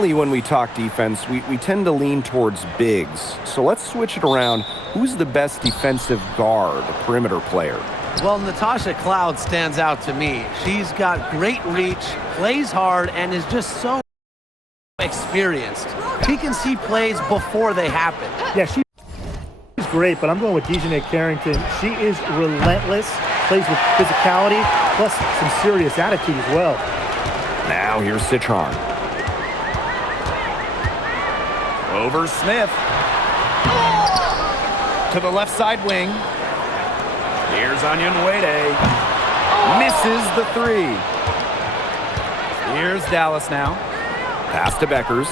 When we talk defense, we tend to lean towards bigs. So let's switch it around. Who's the best defensive guard, perimeter player? Well, Natasha Cloud stands out to me. She's got great reach, plays hard, and is just so experienced. She can see plays before they happen. Yeah, she's great, but I'm going with Dejanay Carrington. She is relentless, plays with physicality, plus some serious attitude as well. Now here's Citron. Over Smith. To the left side wing. Here's Onyenwere. Misses the three. Here's Dallas now. Pass to Beckers.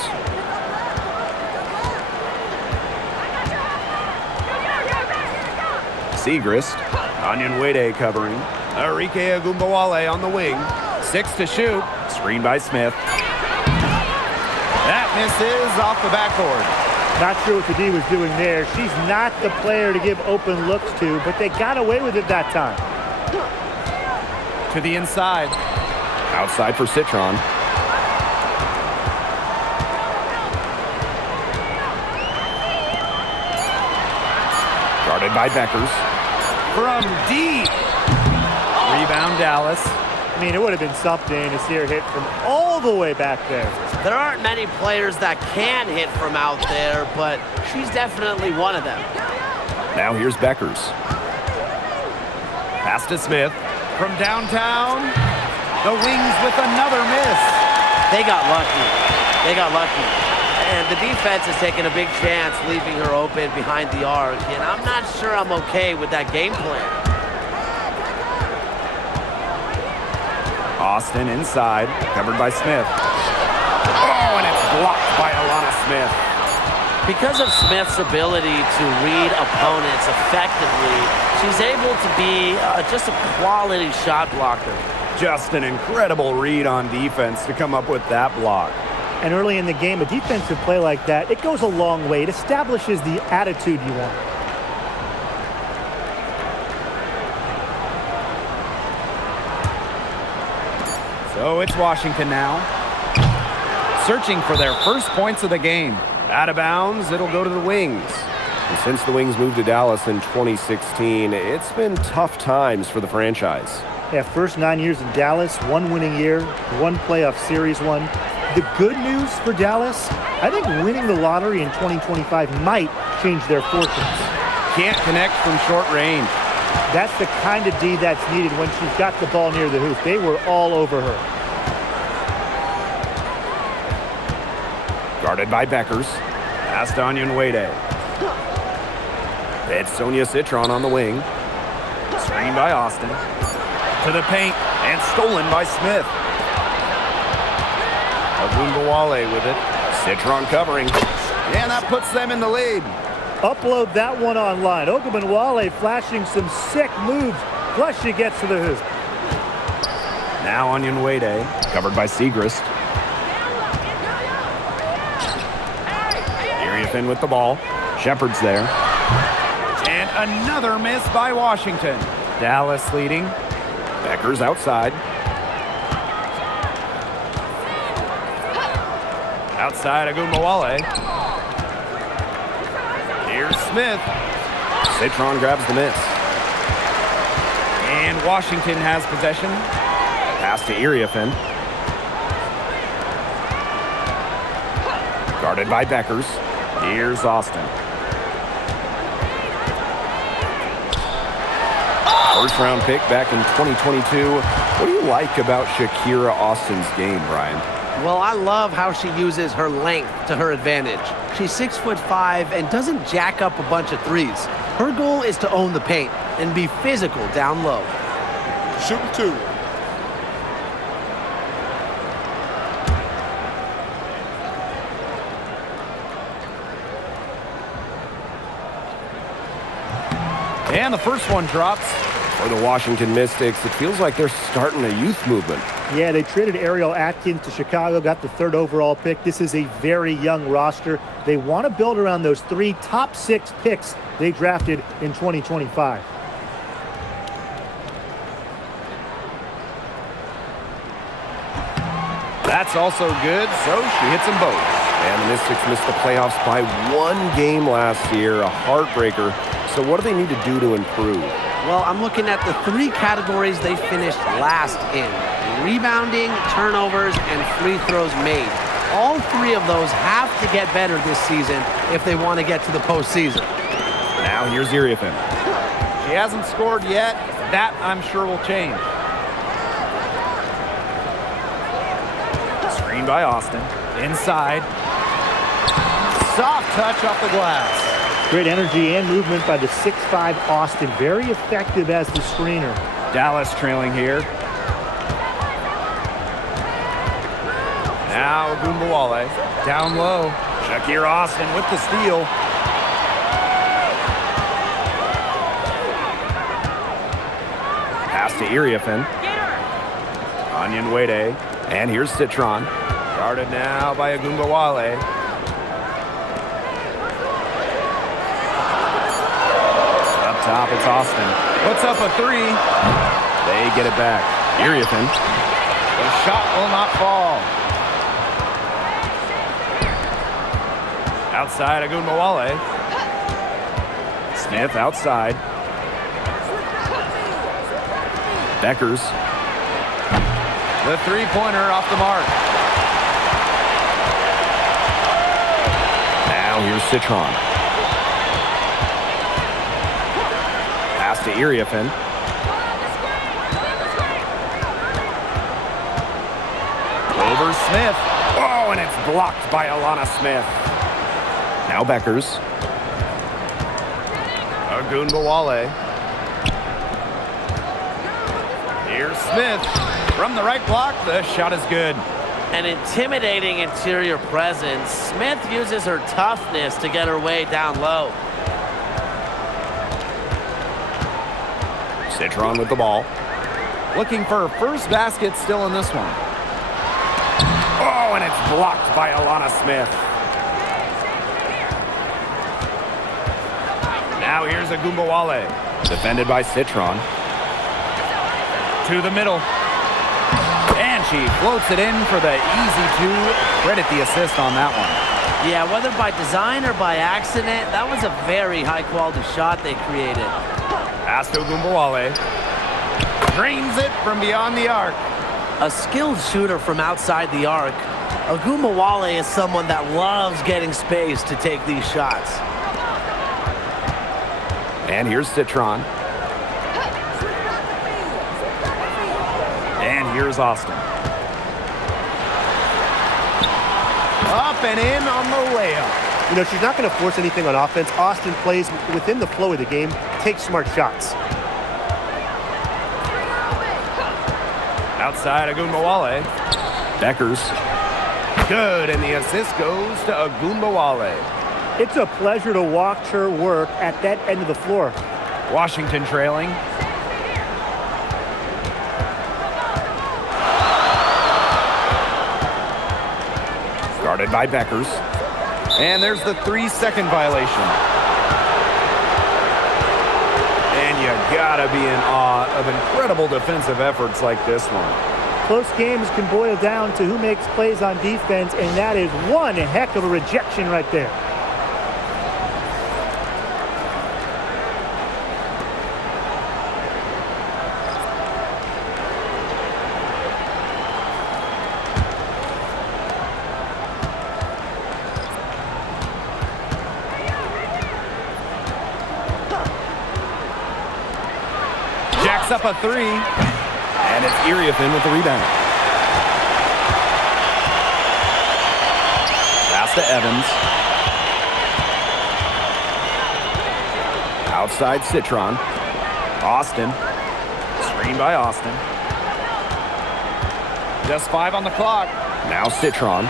Segrist. Onyenwere covering. Arike Agumbawale on the wing. 6 to shoot. Screen by Smith. That misses off the backboard. Not sure what the D was doing there. She's not the player to give open looks to, but they got away with it that time. To the inside. Outside for Citron. Guarded by Beckers. From deep. Rebound Dallas. I mean, it would have been something to see her hit from all the way back there. There aren't many players that can hit from out there, but she's definitely one of them. Now here's Beckers. Pass to Smith. From downtown. The Wings with another miss. They got lucky. They got lucky. And the defense is taking a big chance leaving her open behind the arc, and I'm not sure I'm okay with that game plan. Austin inside, covered by Smith. Oh, and it's blocked by Alana Smith. Because of Smith's ability to read opponents effectively, she's able to be just a quality shot blocker. Just an incredible read on defense to come up with that block. And early in the game, a defensive play like that, it goes a long way. It establishes the attitude you want. So it's Washington now. Searching for their first points of the game. Out of bounds, it'll go to the Wings. And since the Wings moved to Dallas in 2016, it's been tough times for the franchise. Yeah, first 9 years in Dallas, one winning year, one playoff series won. The good news for Dallas, I think winning the lottery in 2025 might change their fortunes. Can't connect from short range. That's the kind of D that's needed when she's got the ball near the hoop. They were all over her. Guarded by Beckers. Past Onyenwere. It's Sonia Citron on the wing. Screen by Austin. To the paint and stolen by Smith. Agumbawale with it. Citron covering. And that puts them in the lead. Upload that one online. Ogunbowale flashing some sick moves. Plus she gets to the hoop. Now Onyenwere, covered by Segrist. Iriafin with the ball. Shepard's there. And another miss by Washington. Dallas leading. Beckers outside. Outside Agumbawale. Here's Smith. Citron grabs the miss. And Washington has possession. Pass to Iriafin. Guarded by Beckers. Here's Austin. First round pick back in 2022. What do you like about Shakira Austin's game, Ryan? Well, I love how she uses her length to her advantage. She's 6'5" and doesn't jack up a bunch of threes. Her goal is to own the paint and be physical down low. Shooting two. And the first one drops. For the Washington Mystics, it feels like they're starting a youth movement. Yeah, they traded Ariel Atkins to Chicago, got the 3rd overall pick. This is a very young roster. They want to build around those 3 top 6 picks they drafted in 2025. That's also good, so she hits them both. And the Mystics missed the playoffs by 1 game last year, a heartbreaker. So what do they need to do to improve? Well, I'm looking at the 3 categories they finished last in: rebounding, turnovers, and free throws made. All 3 of those have to get better this season if they want to get to the postseason. Now here's Iriafen. She hasn't scored yet. That, I'm sure, will change. Screen by Austin. Inside. Soft touch off the glass. Great energy and movement by the 6'5" Austin. Very effective as the screener. Dallas trailing here. Now Gumbawale. Down low. Shakir Austin with the steal. Pass to Iriafen. Onion Wade. And here's Citron. Guarded now by Agumbawale. Up top, it's Austin. Puts up a 3. They get it back. Iriafen. The shot will not fall. Outside, Agumbawale. Smith outside. Beckers. The 3-pointer off the mark. Now here's Citron. Pass to Iriafen. Over Smith. Oh, and it's blocked by Alana Smith. Now Beckers. Agumbawale. Here's Smith. From the right block, the shot is good. An intimidating interior presence. Smith uses her toughness to get her way down low. Citron with the ball. Looking for her first basket still in this one. Oh, and it's blocked by Alana Smith. Now here's Agumbawale. Defended by Citron. To the middle. And she floats it in for the easy 2. Credit the assist on that one. Yeah, whether by design or by accident, that was a very high-quality shot they created. Pass to Agumbawale. Drains it from beyond the arc. A skilled shooter from outside the arc, Agumbawale is someone that loves getting space to take these shots. And here's Citron. And here's Austin. Up and in on the layup. You know, she's not going to force anything on offense. Austin plays within the flow of the game, takes smart shots. Outside Agumbawale. Beckers. Good, and the assist goes to Agumbawale. It's a pleasure to watch her work at that end of the floor. Washington trailing. Guarded by Beckers. And there's the 3-second violation. And you gotta be in awe of incredible defensive efforts like this one. Close games can boil down to who makes plays on defense, and that is one heck of a rejection right there. Jacks up a 3. And it's Iriafen with the rebound. Pass to Evans. Outside Citron. Austin. Screen by Austin. Just 5 on the clock. Now Citron.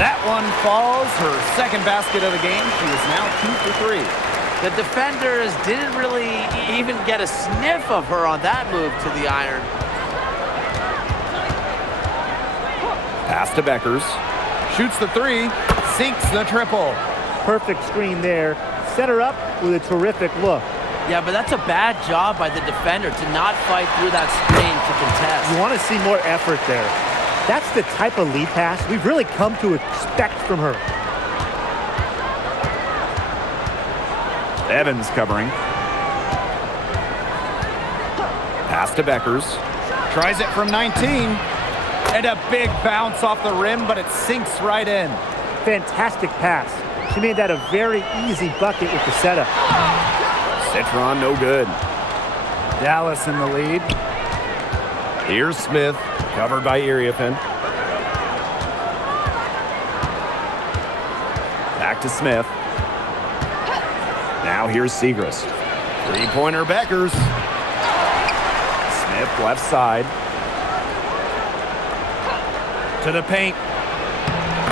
That one falls. Her second basket of the game. She is now 2 for 3. The defenders didn't really even get a sniff of her on that move to the iron. Pass to Beckers. Shoots the 3. Sinks the triple. Perfect screen there. Set her up with a terrific look. Yeah, but that's a bad job by the defender to not fight through that screen to contest. You want to see more effort there. That's the type of lead pass we've really come to expect from her. Evans covering. Pass to Beckers. Tries it from 19. And a big bounce off the rim, but it sinks right in. Fantastic pass. She made that a very easy bucket with the setup. Citron, no good. Dallas in the lead. Here's Smith, covered by Iriafen. Back to Smith. Now here's Segrist. Three-pointer Beckers. Smith left side. To the paint.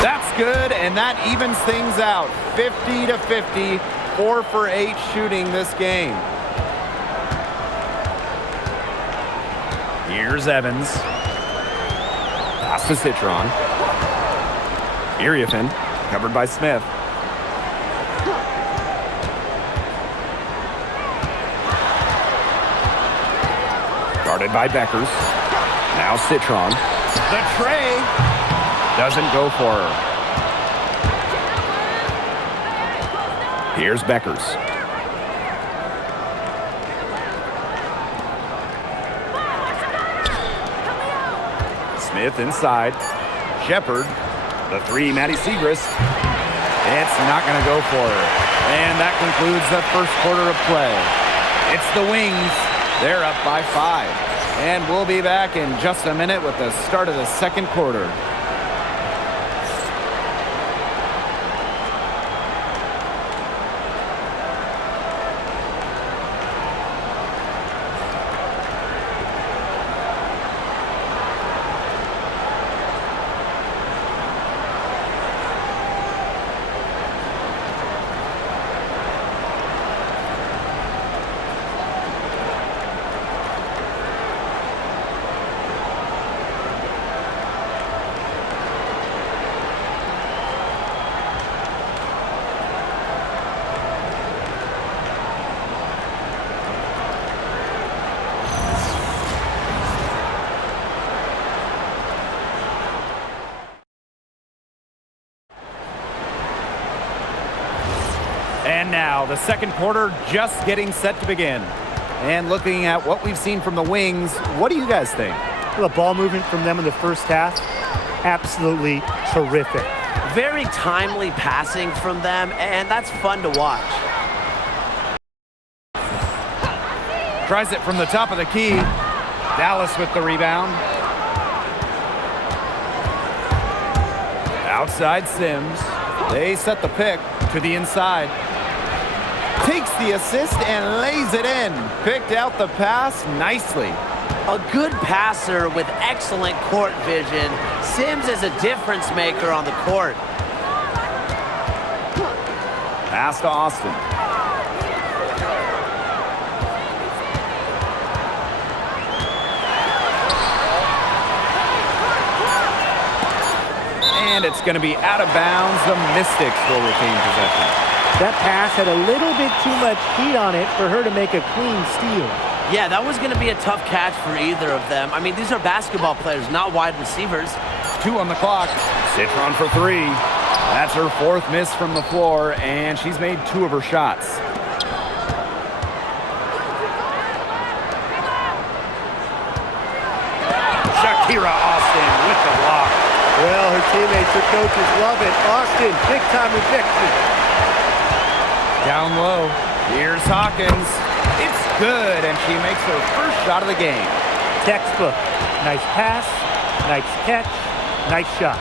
That's good, and that evens things out. 50 to 50, 4 for 8 shooting this game. Here's Evans. Pass to Citron. Iriafen, covered by Smith. Guarded by Beckers. Now Citron. The tray doesn't go for her. Here's Beckers. Smith inside. Shepard. The three, Maddie Segrist. It's not going to go for her. And that concludes the first quarter of play. It's the Wings. They're up by 5. And we'll be back in just a minute with the start of the second quarter. And now the second quarter just getting set to begin. And looking at what we've seen from the Wings, what do you guys think? Well, the ball movement from them in the first half, absolutely terrific. Very timely passing from them, and that's fun to watch. Tries it from the top of the key. Dallas with the rebound. Outside Sims. They set the pick to the inside. Takes the assist and lays it in. Picked out the pass nicely. A good passer with excellent court vision. Sims is a difference maker on the court. Pass to Austin. And it's going to be out of bounds. The Mystics will retain possession. That pass had a little bit too much heat on it for her to make a clean steal. Yeah, that was going to be a tough catch for either of them. I mean, these are basketball players, not wide receivers. 2 on the clock. Citron for 3. That's her 4th miss from the floor, and she's made 2 of her shots. Shakira Austin with the block. Well, her teammates, her coaches love it. Austin, big-time rejection. Down low. Here's Hawkins. It's good, and she makes her first shot of the game. Textbook. Nice pass, nice catch, nice shot.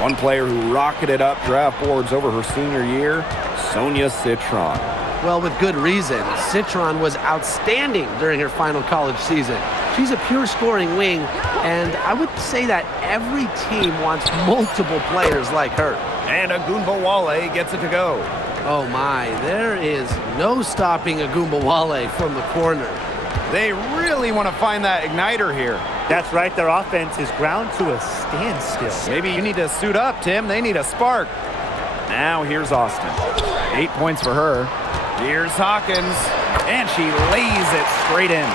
One player who rocketed up draft boards over her senior year, Sonia Citron. Well, with good reason. Citron was outstanding during her final college season. She's a pure scoring wing, and I would say that every team wants multiple players like her. And Agunbowale gets it to go. Oh my, there is no stopping Agunbowale from the corner. They really want to find that igniter here. That's right, their offense is ground to a standstill. Maybe you need to suit up, Tim. They need a spark. Now here's Austin. 8 points for her. Here's Hawkins. And she lays it straight in.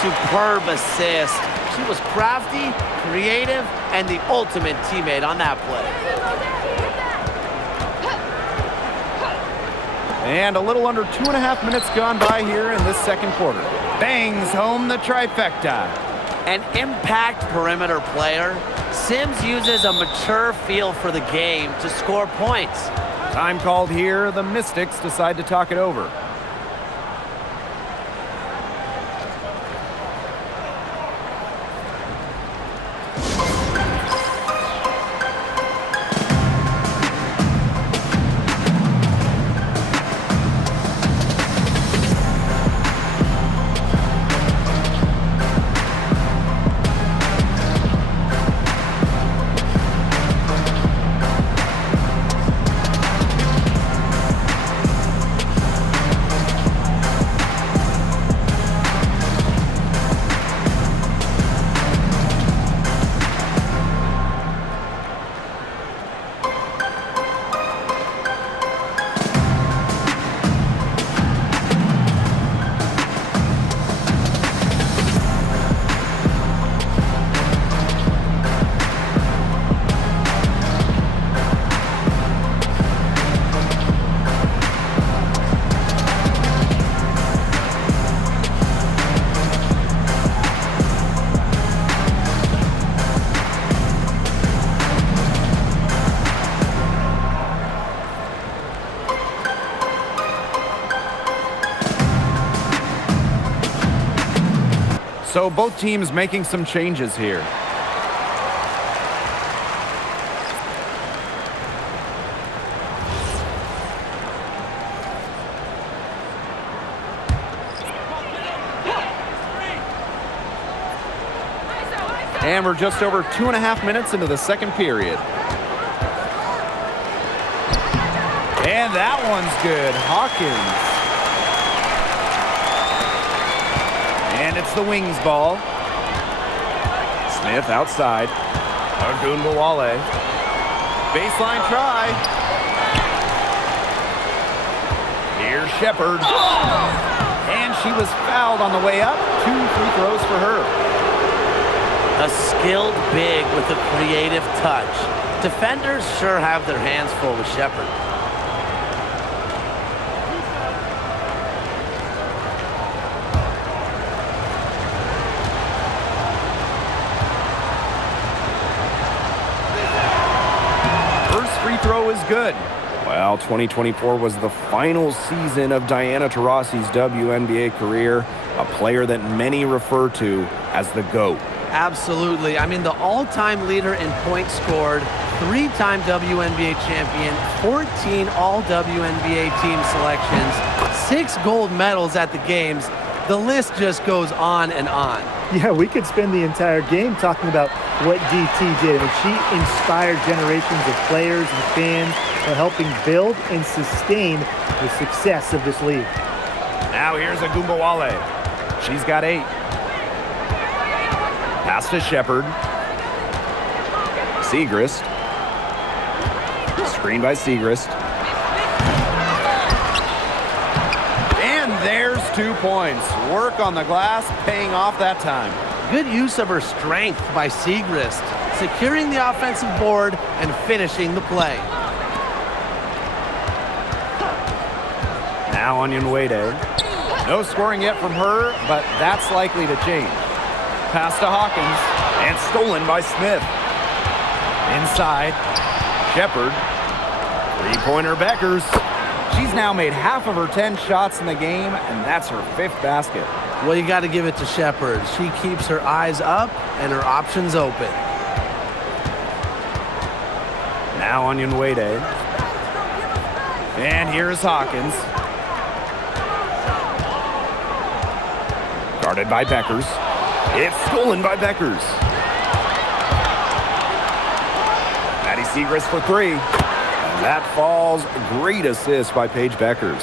Superb assist. She was crafty, creative, and the ultimate teammate on that play. And a little under 2.5 minutes gone by here in this second quarter. Bangs home the trifecta. An impact perimeter player, Sims uses a mature feel for the game to score points. Time called here. The Mystics decide to talk it over. So both teams making some changes here. And we're just over 2.5 minutes into the second period. And that one's good. Hawkins. And it's the Wings ball. Smith outside. Ogunbowale. Baseline try. Here's Shepard. And she was fouled on the way up. 2 free throws for her. A skilled big with a creative touch. Defenders sure have their hands full with Shepard. Throw is good. Well, 2024 was the final season of Diana Taurasi's WNBA career, a player that many refer to as the GOAT. Absolutely. I mean, the all-time leader in points scored, 3-time WNBA champion, 14 all-WNBA team selections, 6 gold medals at the games. The list just goes on and on. Yeah, we could spend the entire game talking about what DT did. I mean, she inspired generations of players and fans by helping build and sustain the success of this league. Now here's Ogunbowale. She's got 8. Pass to Shepard. Siegrist. Screen by Siegrist. And there's 2 points. Work on the glass, paying off that time. Good use of her strength by Siegrist, securing the offensive board and finishing the play. Now Onyenwere. No scoring yet from her, but that's likely to change. Pass to Hawkins, and stolen by Smith. Inside, Shepard. 3-pointer Beckers. She's now made half of her 10 shots in the game, and that's her 5th basket. Well, you got to give it to Shepard. She keeps her eyes up and her options open. Now Onyenwere. And here's Hawkins. Guarded by Beckers. It's stolen by Beckers. Maddie Siegrist for 3. And that falls. Great assist by Paige Beckers.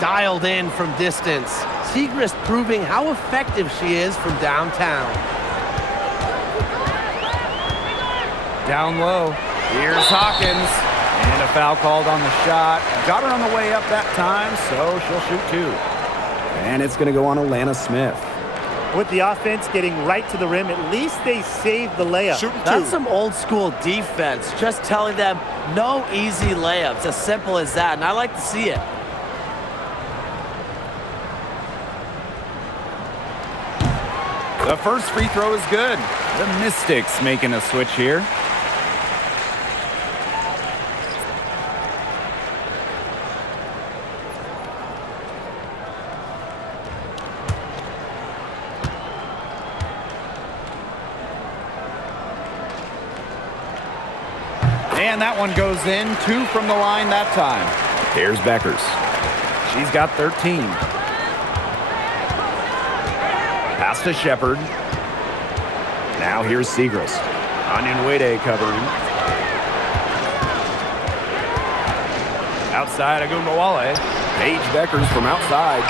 Dialed in from distance. Siegrist proving how effective she is from downtown. Down low. Here's Hawkins. And a foul called on the shot. Got her on the way up that time, so she'll shoot 2. And it's going to go on Alana Smith. With the offense getting right to the rim, at least they saved the layup. Shooting 2. That's some old school defense. Just telling them no easy layups. As simple as that. And I like to see it. The first free throw is good. The Mystics making a switch here. And that one goes in. 2 from the line that time. Here's Beckers. She's got 13. Pass to Shepard. Now here's Segrist. Onyenwede covering. Outside Agumbawale. Paige Beckers from outside.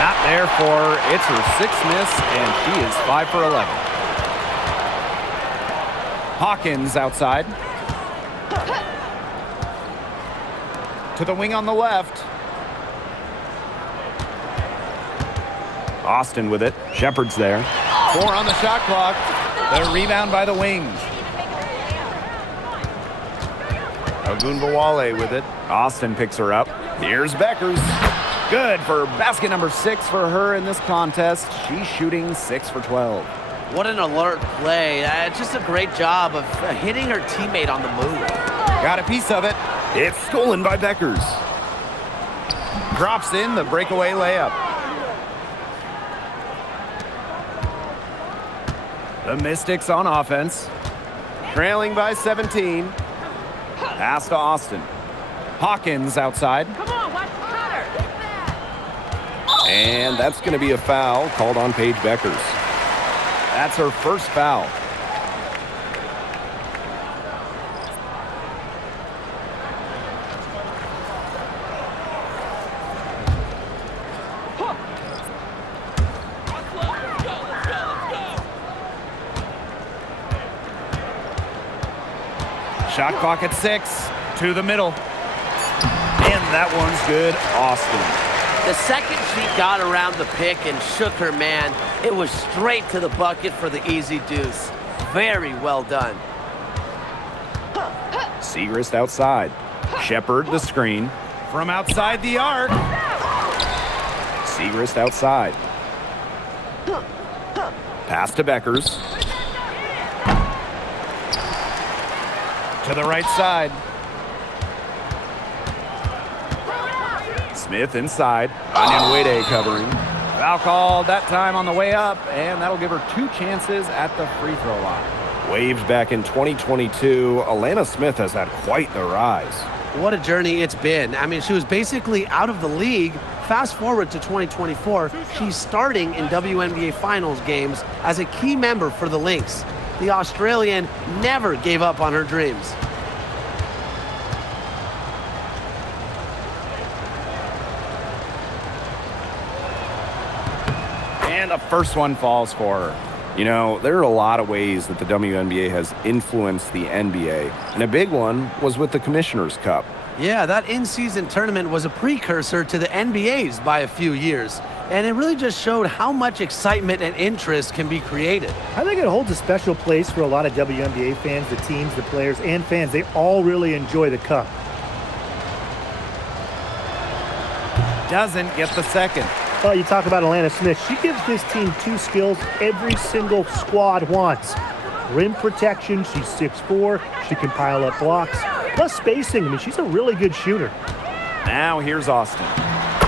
Not there for, it's her 6th miss, and she is 5 for 11. Hawkins outside. To the wing on the left. Austin with it. Shepard's there. 4 on the shot clock. The rebound by the wings. Ogunbowale with it. Austin picks her up. Here's Beckers. Good for basket number 6 for her in this contest. She's shooting 6 for 12. What an alert play. Just a great job of hitting her teammate on the move. Got a piece of it. It's stolen by Beckers. Drops in the breakaway layup. The Mystics on offense. Trailing by 17. Pass to Austin. Hawkins outside. Come on, watch the cutter. And that's going to be a foul called on Paige Beckers. That's her first foul. Shot clock at 6. To the middle. And that one's good. Austin. The second she got around the pick and shook her man, it was straight to the bucket for the easy deuce. Very well done. Segrist outside. Shepard the screen. From outside the arc. Segrist outside. Pass to Beckers. To the right side. Smith inside. Onyenwede covering. Foul called that time on the way up, and that'll give her 2 chances at the free throw line. Waived back in 2022, Alana Smith has had quite the rise. What a journey it's been. I mean, she was basically out of the league. Fast forward to 2024, she's starting in WNBA Finals games as a key member for the Lynx. The Australian never gave up on her dreams. And the first one falls for her. You know, there are a lot of ways that the WNBA has influenced the NBA, and a big one was with the Commissioner's Cup. Yeah, that in-season tournament was a precursor to the NBA's by a few years, and it really just showed how much excitement and interest can be created. I think it holds a special place for a lot of WNBA fans, the teams, the players, and fans. They all really enjoy the cup. Doesn't get the second. Well, you talk about Alana Smith. She gives this team 2 skills every single squad wants. Rim protection, she's 6'4". She can pile up blocks. Plus spacing, I mean, she's a really good shooter. Now here's Austin.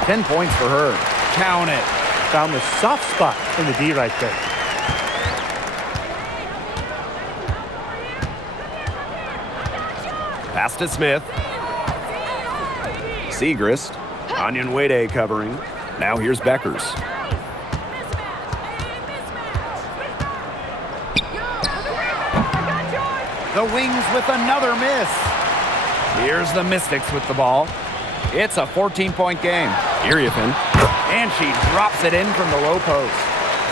10 points for her. Count it. Found the soft spot in the D right there. Pass to Smith. Segrist. Onyenwede covering. Now here's Beckers. The Wings with another miss. Here's the Mystics with the ball. It's a 14-point game. Iriafen. And she drops it in from the low post.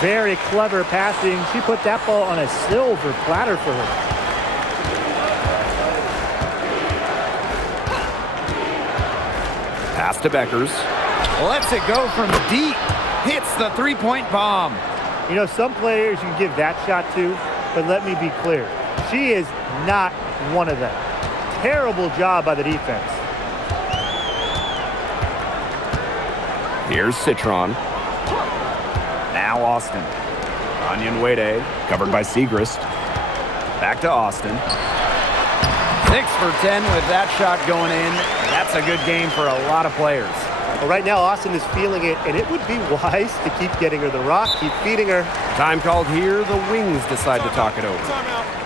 Very clever passing. She put that ball on a silver platter for her. Pass to Beckers. Lets it go from deep. hits the three-point bomb. You know, some players you can give that shot to, but let me be clear. She is not one of them. Terrible job by the defense. Here's Citron. Now Austin. Onyenwere, covered by Segrist. Back to Austin. 6 for 10 with that shot going in. That's a good game for a lot of players. Well, right now, Austin is feeling it, and it would be wise to keep getting her the rock, keep feeding her. Time called here. The Wings decide to talk it over. Timeout.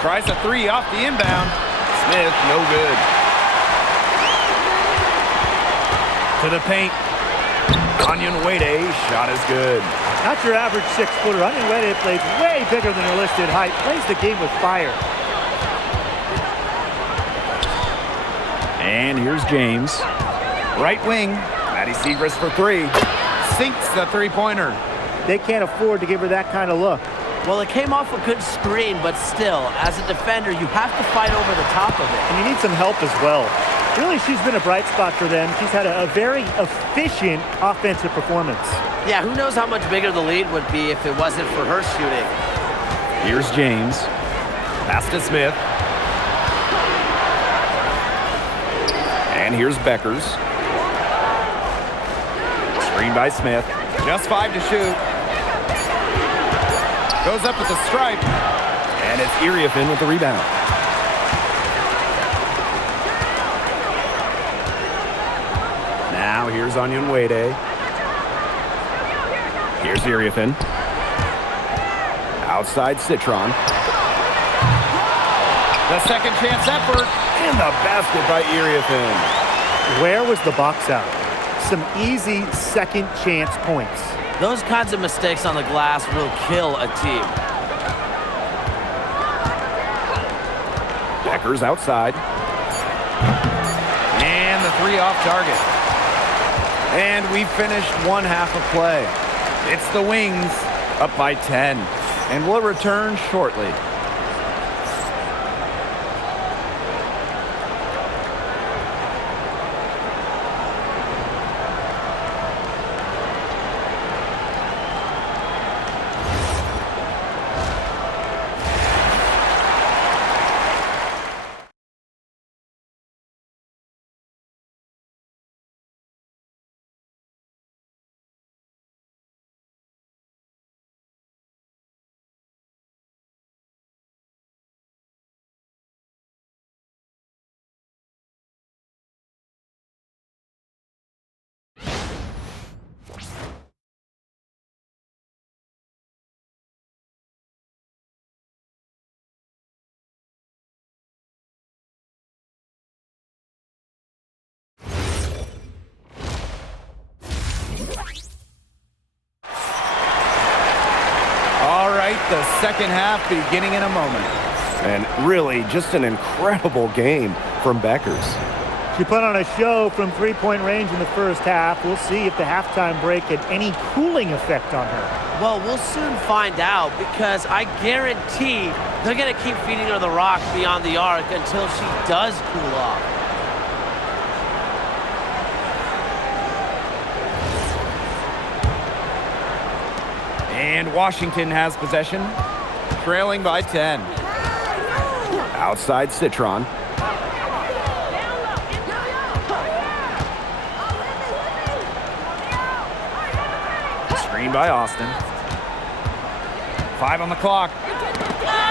Tries a three off the inbound. Smith, no good. To the paint. Onyenwere, shot is good. Not your average 6-footer. Onyenwere plays way bigger than her listed height. Plays the game with fire. And here's James. Right wing. Maddie Segrist for 3. Sinks the three-pointer. They can't afford to give her that kind of look. Well, it came off a good screen, but still, as a defender, you have to fight over the top of it. And you need some help as well. Really, she's been a bright spot for them. She's had a very efficient offensive performance. Yeah, who knows how much bigger the lead would be if it wasn't for her shooting. Here's James. Pass to Smith. And here's Beckers. Screen by Smith. Just 5 to shoot. Goes up with the stripe. And it's Iriefin with the rebound. Now here's Onyenwere. Here's Iriefin. Outside Citron. The second chance effort. And the basket by Iriefin. Where was the box out? Some easy second chance points. Those kinds of mistakes on the glass will kill a team. Beckers outside. And the 3 off target. And we finished one half of play. It's the Wings up by 10. And we'll return shortly. The second half beginning in a moment. And really, just an incredible game from Beckers. She put on a show from three-point range in the first half. We'll see if the halftime break had any cooling effect on her. Well, we'll soon find out because I guarantee they're going to keep feeding her the rock beyond the arc until she does cool off. And Washington has possession, trailing by 10. Outside Citron. Screen by Austin. 5 on the clock.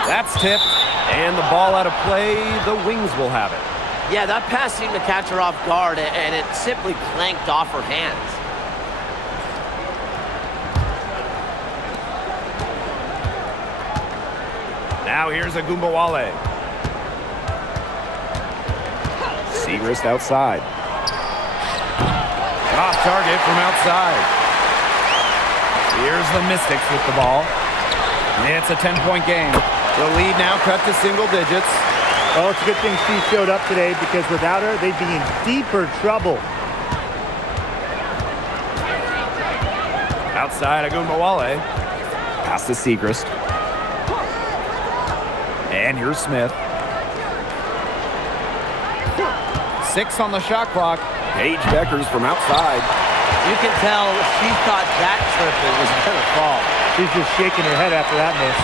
That's tipped. And the ball out of play. The Wings will have it. Yeah, that pass seemed to catch her off guard, and it simply clanked off her hands. Now here's Agumbawale. Segrist outside. Off target from outside. Here's the Mystics with the ball. It's a 10-point game. The lead now cut to single digits. Well, it's a good thing she showed up today because without her, they'd be in deeper trouble. Outside Agumbawale. Pass to Segrist. And here's Smith. 6 on the shot clock. Paige Beckers from outside. You can tell she thought that triple was going to fall. She's just shaking her head after that miss.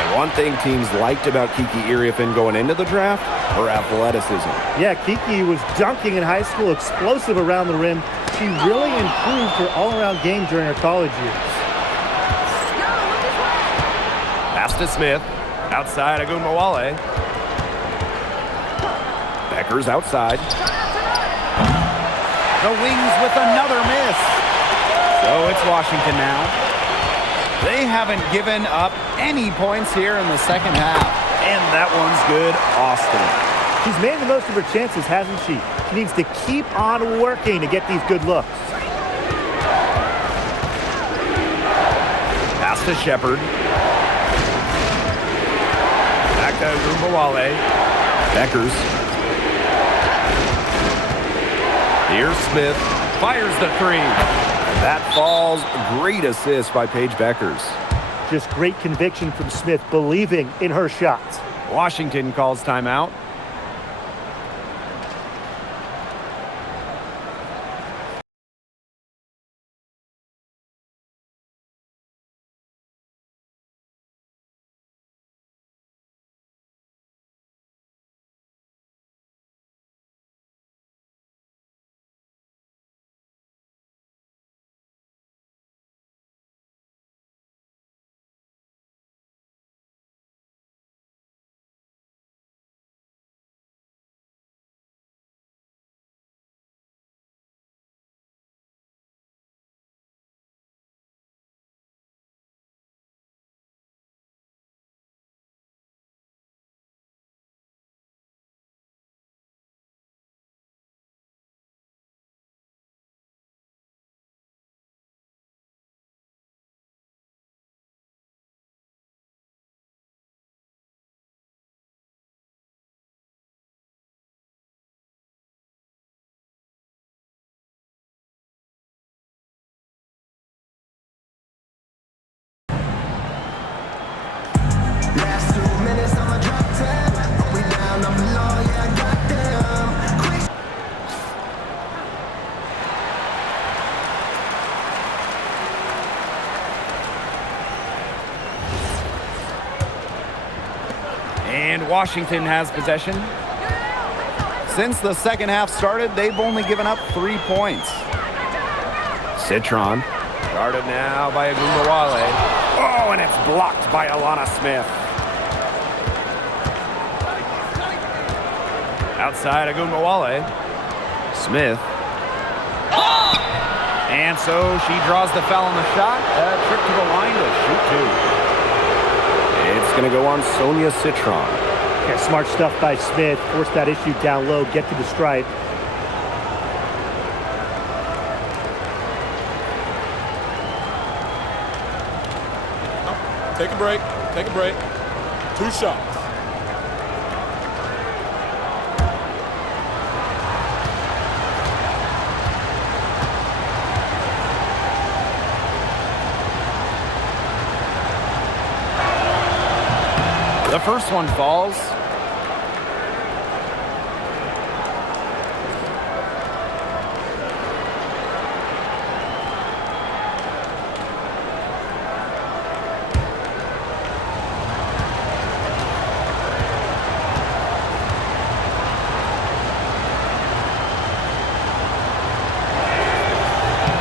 And one thing teams liked about Kiki Iriafen going into the draft, her athleticism. Yeah, Kiki was dunking in high school, explosive around the rim. She really improved her all-around game during her college years. Pass to Smith. Outside Agumbawale. Beckers outside. The Wings with another miss. So it's Washington now. They haven't given up any points here in the second half. And that one's good, Austin. She's made the most of her chances, hasn't she? She needs to keep on working to get these good looks. Pass to Shepard. Back to Agumbawale. Beckers. Here's Smith. Fires the 3. That falls. Great assist by Paige Beckers. Just great conviction from Smith, believing in her shots. Washington calls timeout. And Washington has possession. Since the second half started, they've only given up 3 points. Citron. Guarded now by Agumbawale. Oh, and it's blocked by Alana Smith. Outside Agumbawale. Smith. And so she draws the foul on the shot. A trip to the line to shoot 2. It's going to go on Sonia Citron. Yeah, smart stuff by Smith. Force that issue down low, get to the stripe. Take a break. Take a break. 2 shots. The first one falls.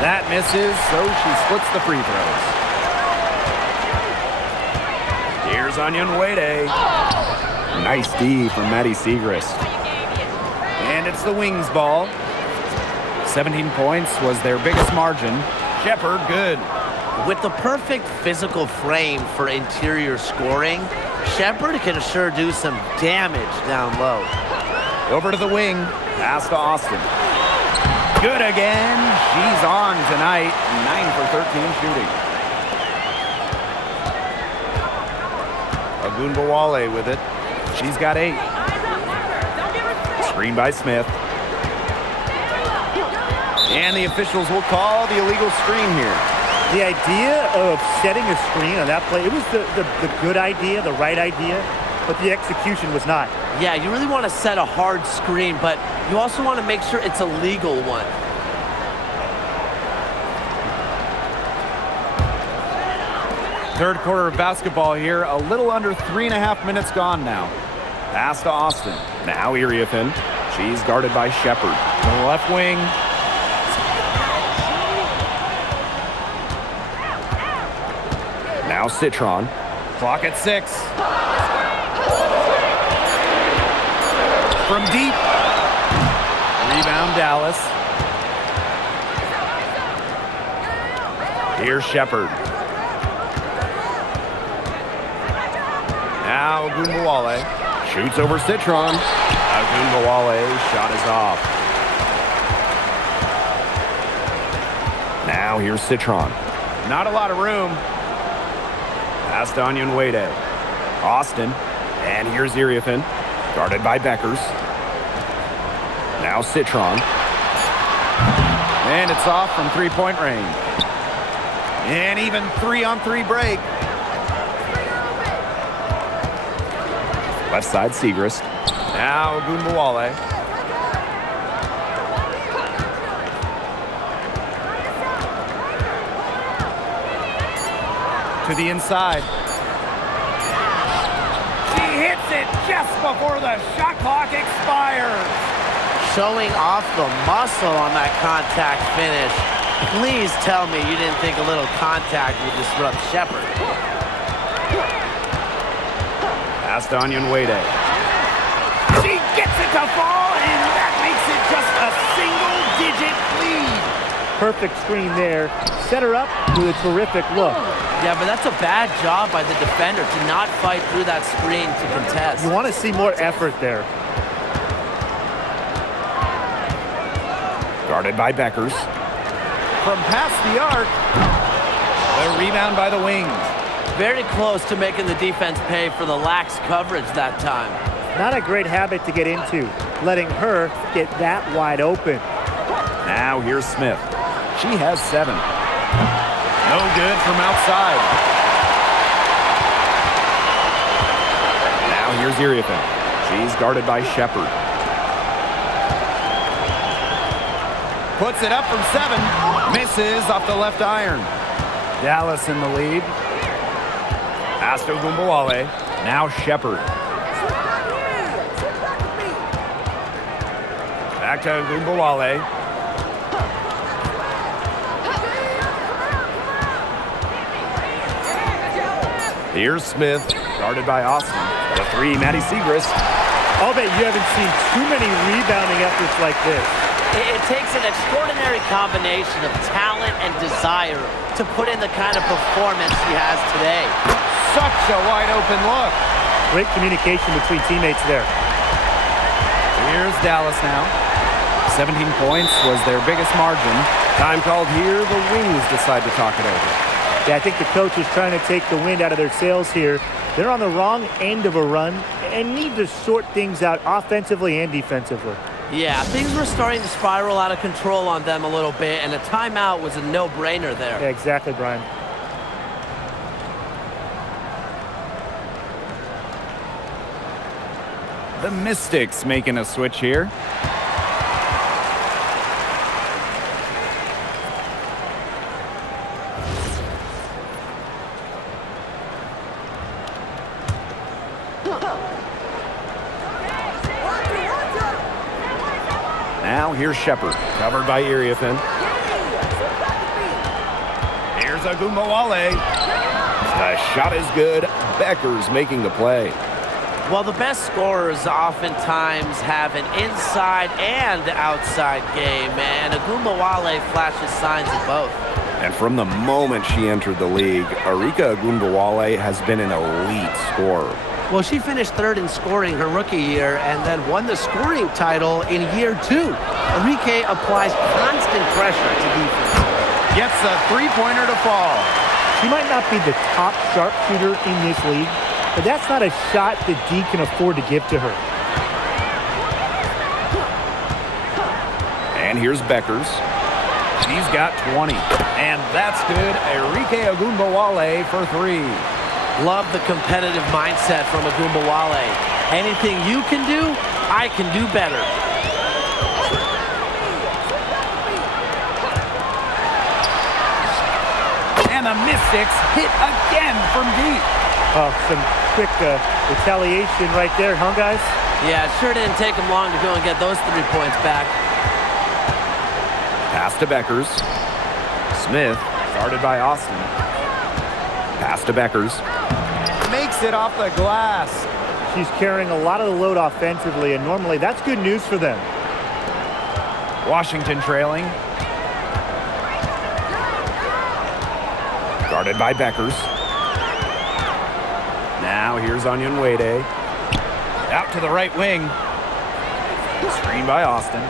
That misses, so she splits the free throws. Here's Onion Wade. Nice D from Maddie Siegrist. And it's the Wings ball. 17 points was their biggest margin. Shepard, good. With the perfect physical frame for interior scoring, Shepard can sure do some damage down low. Over to the wing. Pass to Austin. Good again. She's on tonight. 9 for 13 shooting. Ogunbowale with it. She's got 8. Screen by Smith. And the officials will call the illegal screen here. The idea of setting a screen on that play, it was the good idea, the right idea, but the execution was not. Yeah, you really want to set a hard screen, but you also want to make sure it's a legal one. Third quarter of basketball here. A little under 3.5 minutes gone now. Pass to Austin. Now Iriefin. She's guarded by Shepard. To the left wing. Now Citron. Clock at 6. From deep. Rebound Dallas. Here's Shepard. Now Ogunbowale shoots over Citron. Ogunbowale shot is off. Now here's Citron. Not a lot of room. Pass to Onion Wade. Austin. And here's Iriefin. Guarded by Beckers. Now Citron. And it's off from three-point range. And even 3-on-3 break. Left side, Siegrist. Now Ogunbowale. To the inside. She hits it just before the shot clock expires. Showing off the muscle on that contact finish. Please tell me you didn't think a little contact would disrupt Shepard. Pass to Onion Wade. She gets it to fall, and that makes it just a single-digit lead. Perfect screen there. Set her up with a terrific look. Yeah, but that's a bad job by the defender to not fight through that screen to contest. You want to see more effort there. Guarded by Beckers. From past the arc, the rebound by the Wings. Very close to making the defense pay for the lax coverage that time. Not a great habit to get into, letting her get that wide open. Now here's Smith. She has 7. No good from outside. Now here's Iriefin. She's guarded by Shepard. Puts it up from 7. Misses off the left iron. Dallas in the lead. Pass to Ogunbowale. Now Shepard. Back to Ogunbowale. Here's Smith, guarded by Austin. The 3, Maddie Siegrist. I'll bet you haven't seen too many rebounding efforts like this. It takes an extraordinary combination of talent and desire to put in the kind of performance she has today. Such a wide open look. Great communication between teammates there. Here's Dallas now. 17 points was their biggest margin. Time called here. The Wings decide to talk it over. Yeah, I think the coach is trying to take the wind out of their sails here. They're on the wrong end of a run and need to sort things out offensively and defensively. Yeah, things were starting to spiral out of control on them a little bit, and a timeout was a no-brainer there. Yeah, exactly, Brian. The Mystics making a switch here. Now here's Shepard, covered by Iriafin. Here's Agumbawale. The shot is good. Becker's making the play. Well, the best scorers oftentimes have an inside and outside game, and Agumbawale flashes signs of both. And from the moment she entered the league, Arika Agumbawale has been an elite scorer. Well, she finished third in scoring her rookie year and then won the scoring title in year 2. Arike applies constant pressure to defense. Gets a three-pointer to fall. She might not be the top sharpshooter in this league, but that's not a shot that D can afford to give to her. And here's Beckers. She's got 20. And that's good. Arike Agumbawale for 3. Love the competitive mindset from Agumbawale. Anything you can do, I can do better. And the Mystics hit again from deep. Oh, some quick retaliation right there, huh, guys? Yeah, it sure didn't take them long to go and get those 3 points back. Pass to Beckers. Smith, guarded by Austin. Pass to Beckers. Makes it off the glass. She's carrying a lot of the load offensively, and normally that's good news for them. Washington trailing. Guarded by Beckers. Now here's Onion Wade. Out to the right wing. Screen by Austin.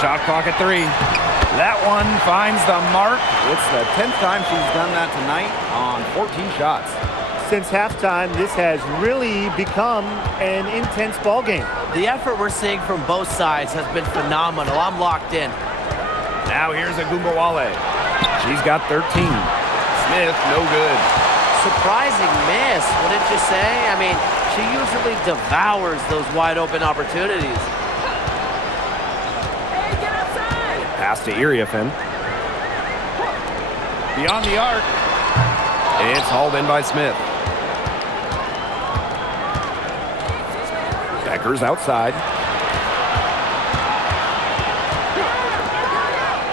Shot clock at 3. That one finds the mark. It's the 10th time she's done that tonight on 14 shots. Since halftime, this has really become an intense ball game. The effort we're seeing from both sides has been phenomenal. I'm locked in. Now here's Agumbawale. She's got 13. Smith, no good. Surprising miss, wouldn't you say? I mean, she usually devours those wide open opportunities. Pass to Iriafin. Beyond the arc. It's hauled in by Smith. Beckers outside.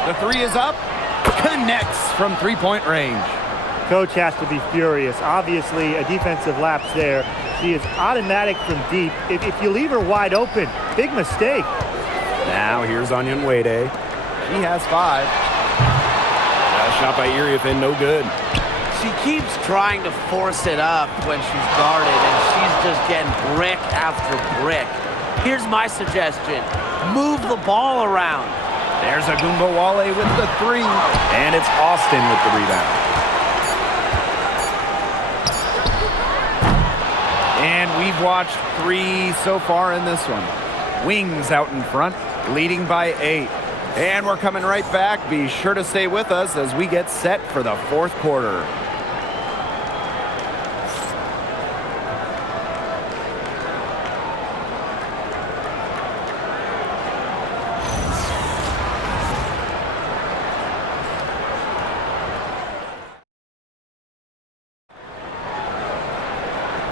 The 3 is up. Connects from three-point range. Coach has to be furious. Obviously, a defensive lapse there. She is automatic from deep. If you leave her wide open, big mistake. Now here's Onion Wade. She has 5. Shot by Iriafin, no good. She keeps trying to force it up when she's guarded, and she's just getting brick after brick. Here's my suggestion. Move the ball around. There's Agumbawale with the 3. And it's Austin with the rebound. And we've watched 3 so far in this one. Wings out in front, leading by 8. And we're coming right back. Be sure to stay with us as we get set for the 4th quarter.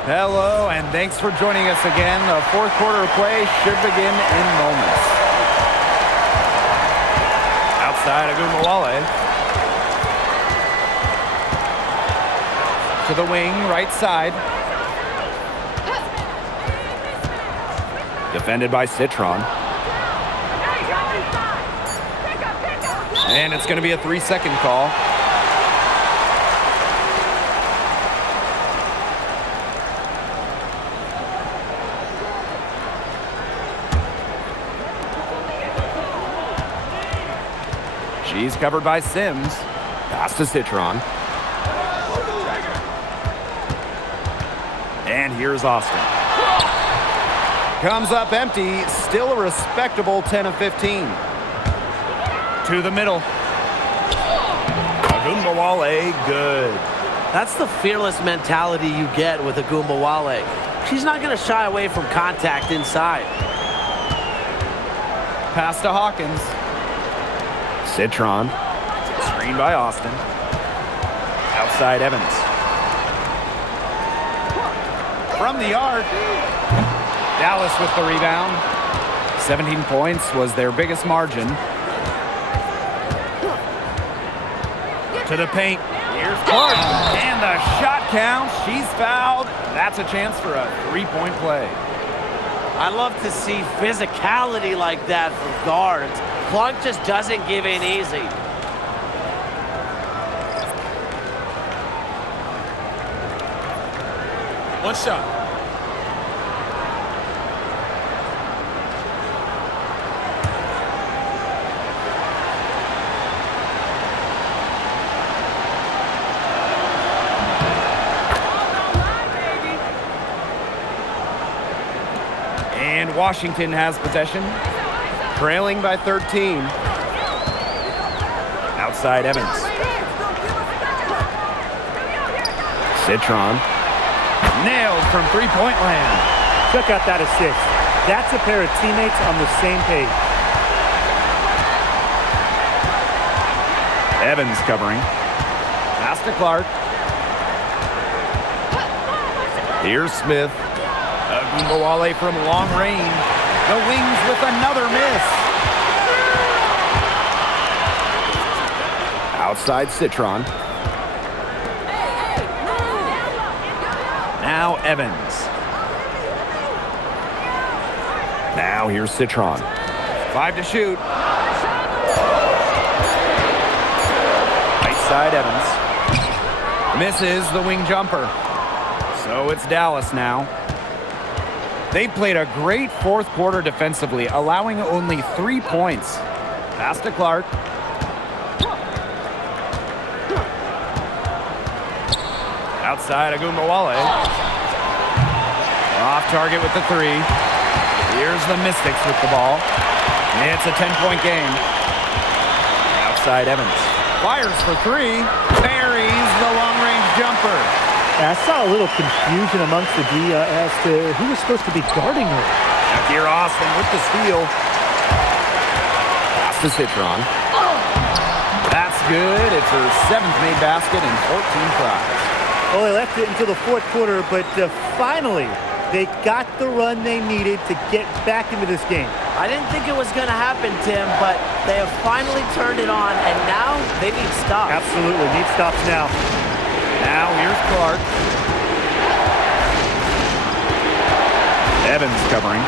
Hello, and thanks for joining us again. The 4th quarter of play should begin in moments. Outside Agumbawale. To the wing, right side. Defended by Citron. And it's going to be a 3-second call. She's covered by Sims. Pass to Citron. And here's Austin. Comes up empty. Still a respectable 10 of 15. To the middle. Agumbawale, good. That's the fearless mentality you get with Agumbawale. She's not going to shy away from contact inside. Pass to Hawkins. Citron. Screen by Austin. Outside Evans. From the arc. Dallas with the rebound. 17 points was their biggest margin. To the paint. Here's Clark. And the shot counts. She's fouled. That's a chance for a three-point play. I love to see physicality like that from guards. Clark just doesn't give in easy. One shot. And Washington has possession, trailing by 13. Outside Evans. Citron. Nailed from three-point land. Check out that assist. That's a pair of teammates on the same page. Evans covering. Pass to Clark. Here's Smith. Agumbawale from long range. The Wings with another miss. Outside Citron. Now Evans. Now here's Citron. 5 to shoot. Right side Evans. Misses the wing jumper. So it's Dallas now. They played a great fourth quarter defensively, allowing only 3 points. Pass to Clark. Outside Agumbawale. Off target with the three. Here's the Mystics with the ball. It's a 10-point game. Outside Evans. Fires for three. Buries the long-range jumper. I saw a little confusion amongst the D as to who was supposed to be guarding her. Shakir Austin with the steal. Pass to Citron. That's good. It's her 7th made basket and 14 tries. Well, they left it until the fourth quarter, but finally, they got the run they needed to get back into this game. I didn't think it was going to happen, Tim, but they have finally turned it on, and now they need stops. Absolutely, need stops now. Now here's Clark. Evans covering.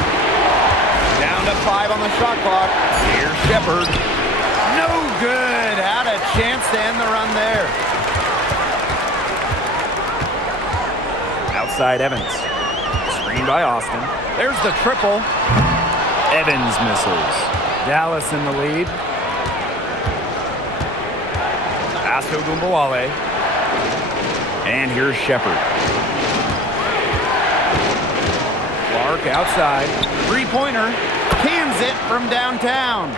Down to 5 on the shot clock. Here's Shepard. No good. Had a chance to end the run there. Outside Evans. Screen by Austin. There's the triple. Evans misses. Dallas in the lead. Pass to Agumbawale. And here's Shepard. Clark outside. Three-pointer. Cans it from downtown.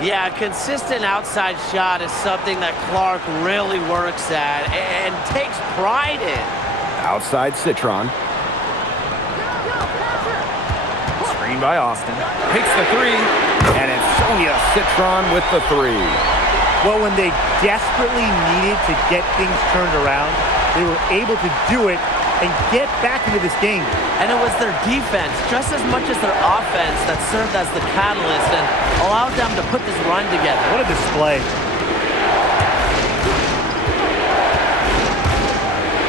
Yeah, a consistent outside shot is something that Clark really works at and takes pride in. Outside Citron. Screen by Austin. Takes the three. And it's Sonia Citron with the three. Well, when they desperately needed to get things turned around, they were able to do it and get back into this game. And it was their defense, just as much as their offense, that served as the catalyst and allowed them to put this run together. What a display.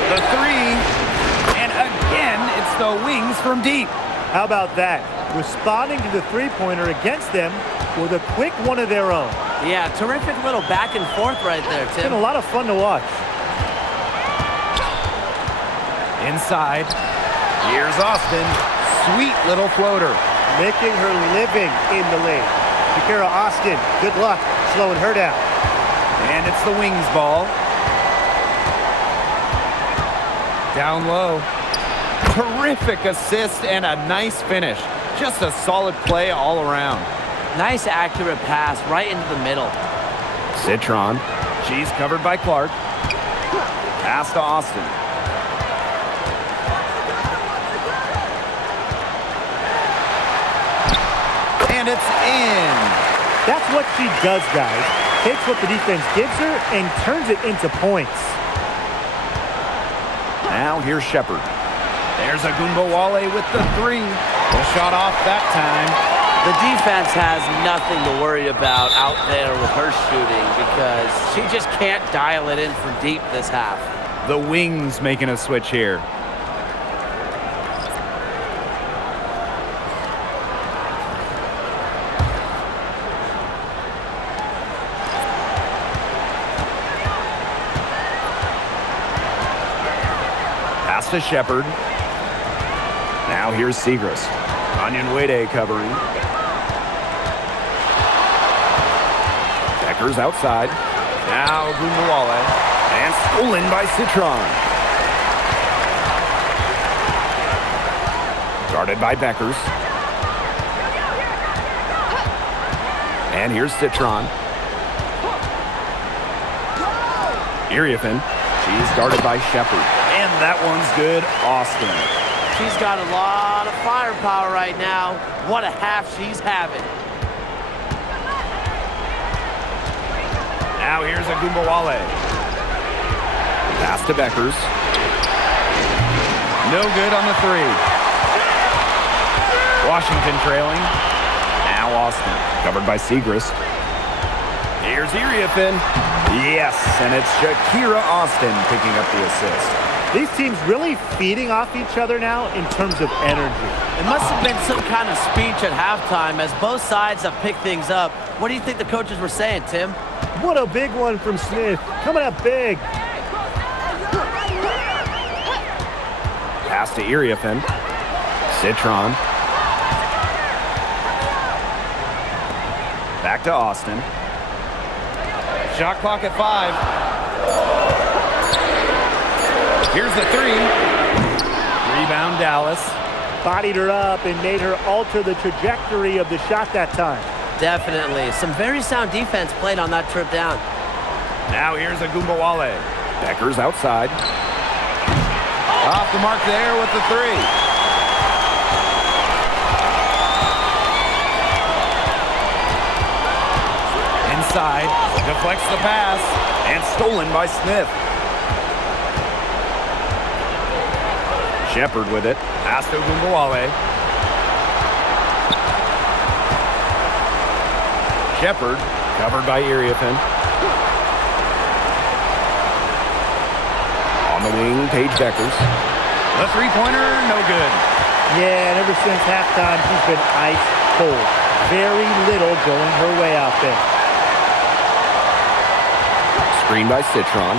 The three, and again, it's the Wings from deep. How about that? Responding to the three-pointer against them with a quick one of their own. Yeah, terrific little back and forth right there, It's Tim. been a lot of fun to watch. Inside, here's Austin. Sweet little floater. Making her living in the lane. Shakira Austin, good luck slowing her down. And it's the Wings ball. Down low. Terrific assist and a nice finish. Just a solid play all around. Nice accurate pass right into the middle. Citron. She's covered by Clark. Pass to Austin. And it's in. That's what she does, guys. Takes what the defense gives her and turns it into points. Now here's Shepard. There's Agumbawale with the three. The shot off that time. The defense has nothing to worry about out there with her shooting because she just can't dial it in from deep this half. The Wings making a switch here. Pass to Shepard. Now here's Segrist. Onyenwede covering. Becker's outside. Now Agumbawale. And stolen by Citron. Guarded by Beckers. And here's Citron. Iriafin. She's guarded by Shepard. And that one's good, Austin. She's got a lot of firepower right now. What a half she's having. Now here's Agumbawale. Pass to Beckers. No good on the three. Washington trailing. Now Austin, covered by Segrist. Here's Iriafin. Yes, and it's Shakira Austin picking up the assist. These teams really feeding off each other now in terms of energy. It must have been some kind of speech at halftime as both sides have picked things up. What do you think the coaches were saying, Tim? What a big one from Smith. Coming up big. Pass to Iriafin. Citron. Back to Austin. Shot clock at 5. Here's the three. Rebound Dallas. Bodied her up and made her alter the trajectory of the shot that time. Definitely. Some very sound defense played on that trip down. Now here's Agumbawale. Becker's outside. Off the mark there with the three. Inside. Deflects the pass. And stolen by Smith. Shepard with it. Pass to Agumbawale. Shepard covered by Iriafin. On the wing, Paige Beckers. The three-pointer, no good. Yeah, and ever since halftime, she's been ice cold. Very little going her way out there. Screen by Citron.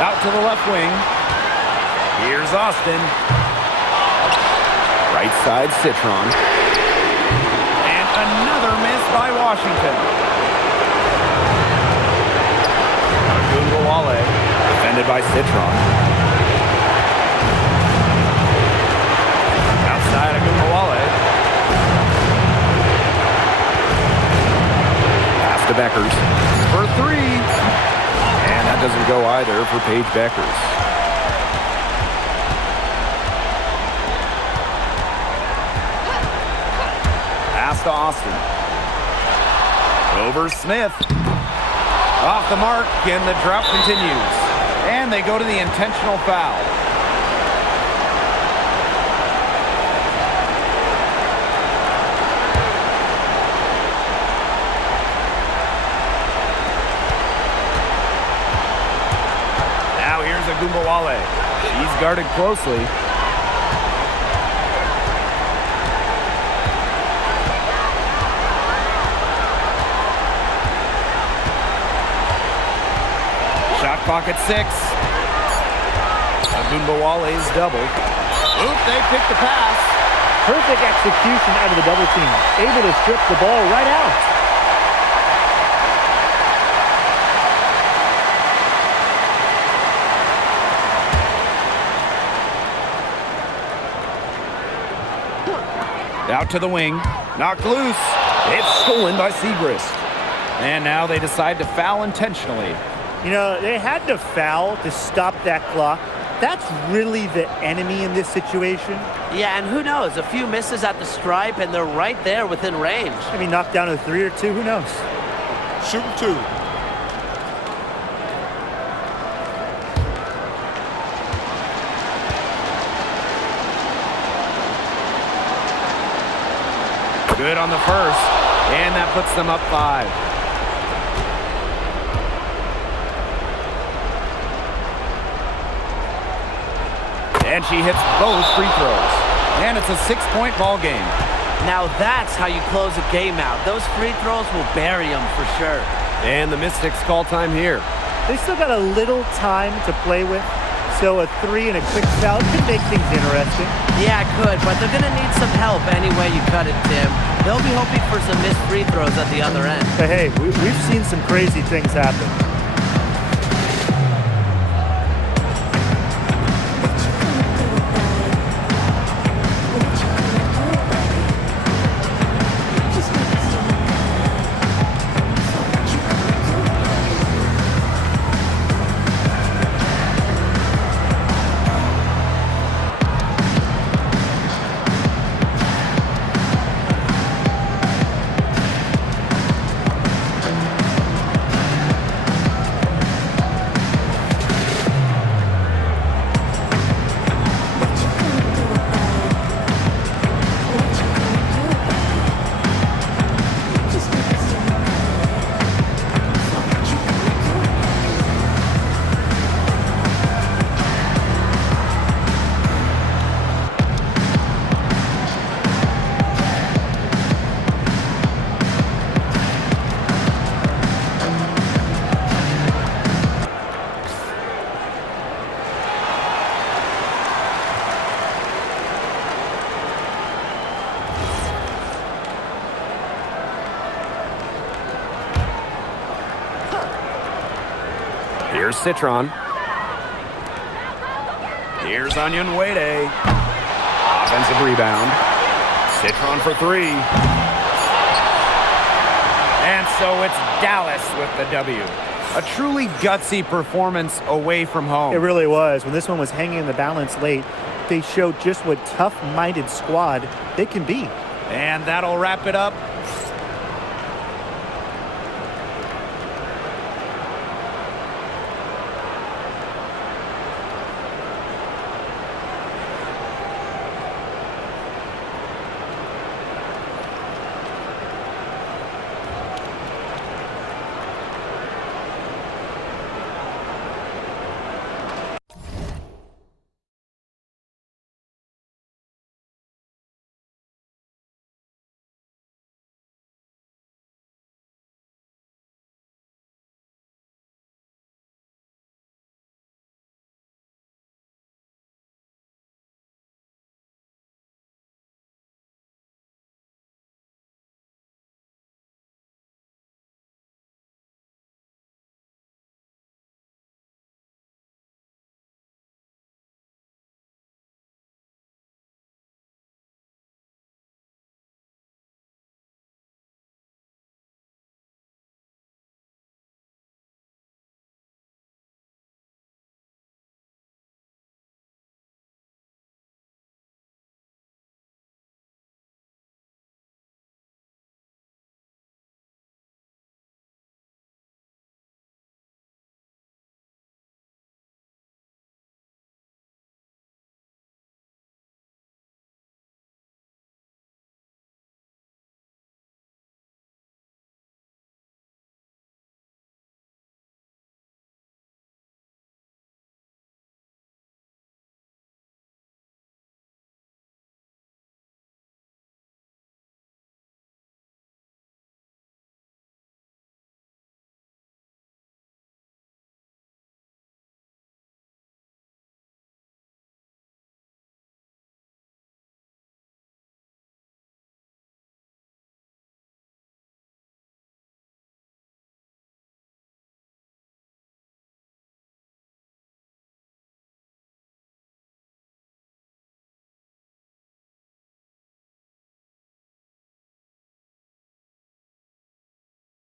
Out to the left wing. Here's Austin. Right side, Citron. And another miss by Washington. Agumbawale, defended by Citron. Outside Agumbawale. Pass to Beckers for three. And that doesn't go either for Paige Beckers. Pass to Austin. Over Smith. Off the mark, and the drought continues. And they go to the intentional foul. Now here's Agumbawale. She's guarded closely. Clock at 6. Agumbawale's double. Oop, they picked the pass. Perfect execution out of the double team. Able to strip the ball right out. Out to the wing. Knocked loose. It's stolen by Segrist. And now they decide to foul intentionally. You know, they had to foul to stop that clock. That's really the enemy in this situation. Yeah, and who knows? A few misses at the stripe, and they're right there within range. I mean, knocked down to 3 or 2, who knows? Shooting 2. Good on the first, and that puts them up 5. And she hits both free throws. And it's a 6-point ball game. Now that's how you close a game out. Those free throws will bury them for sure. And the Mystics call time here. They still got a little time to play with, so a 3 and a quick foul could make things interesting. Yeah, it could, but they're going to need some help any way you cut it, Tim. They'll be hoping for some missed free throws at the other end. But hey, we've seen some crazy things happen. Here's Citron. Here's Onion Wade. Offensive rebound. Citron for 3. And so it's Dallas with the W. A truly gutsy performance away from home. It really was. When this one was hanging in the balance late, they showed just what tough-minded squad they can be. And that'll wrap it up